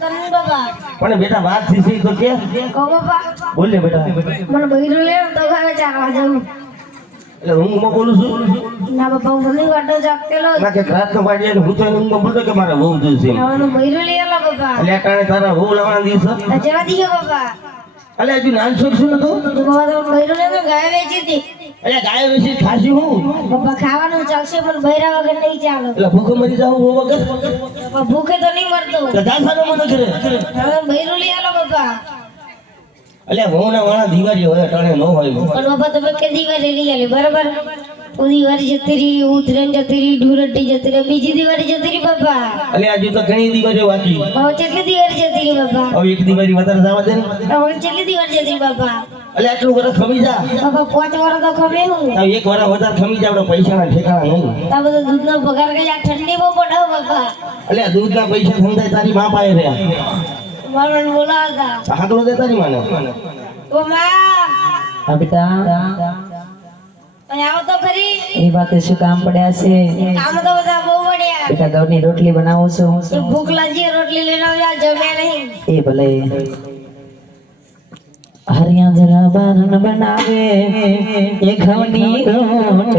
પણ બેટા વાત થી તો કે કહો બાપા બોલ ને બેટા મને બૈરું લે તો ઘરે ચાલવા જાઉં એટલે ઊંઘમાં બોલું છું ના બાપા હું ઘણી વાટો જાગતેલો ના કે રાત નો પાડી હું તો ઊંઘમાં બોલતો કે મારે બહુ જોઈશે મને બૈરું લે આલો બાપા એટલે આ કારણે તારા બહુ લાવવાના દિવસ જવા દીયો બાપા એટલે હજુ નાન છોક છું નતો તો બાબા તો બૈરું લે તો ગાય વેચી હતી એટલે ગાય વેચી ખાસી હું બાપા ખાવાનું ચાલશે પણ બૈરા વગર નહીં ચાલો એટલે ભૂખો મરી જાવ હું વગર બાપા ભૂખે તો નહીં મરતો તો દાસાનો મને કરે હવે બૈરું લે આલો બાપા એટલે હું ના વાળા દિવાળી હોય ટાણે ન હોય પણ બાપા તમે કે દિવાળી લઈ આલે બરાબર દિવાળી જતી રહી ઉત્તરાયણ જતી રહી ઢોરટી જતી રહી બીજી દિવાળી જતી રહી બાપા એટલે હજુ તો ઘણી દિવાળીઓ બાકી હવે કેટલી દિવાળી જતી રહી બાપા હવે એક દિવાળી વધારે જવા દે ને હવે કેટલી દિવાળી જતી રહી બાપા એટલે આટલું વર્ષ ખમી જા બાપા 5 વર્ષ તો ખમે હું હવે એક વર્ષ વધારે ખમી જા આપણે પૈસાના ઠેકાણા નહીં તા બધો દૂધનો પગાર કે આ ઠંડી બહુ પડે બાપા એટલે દૂધના પૈસા સમજાય તારી માં પાસે રહ્યા મારવાન બોલાવતા હાકલો દે તારી માને ઓ માં હા બેટા અહીં આવો તો ખરી એ વાતે શું કામ પડ્યા છે કામ તો બધા બહુ પડ્યા બેટા ઘઉંની રોટલી બનાવું છું એ ભૂખ લાગી રોટલી લઈને આવ્યા જમ્યા નહીં એ ભલે હરિયા જરા બાર ન બનાવે એ ઘઉંની રોટલી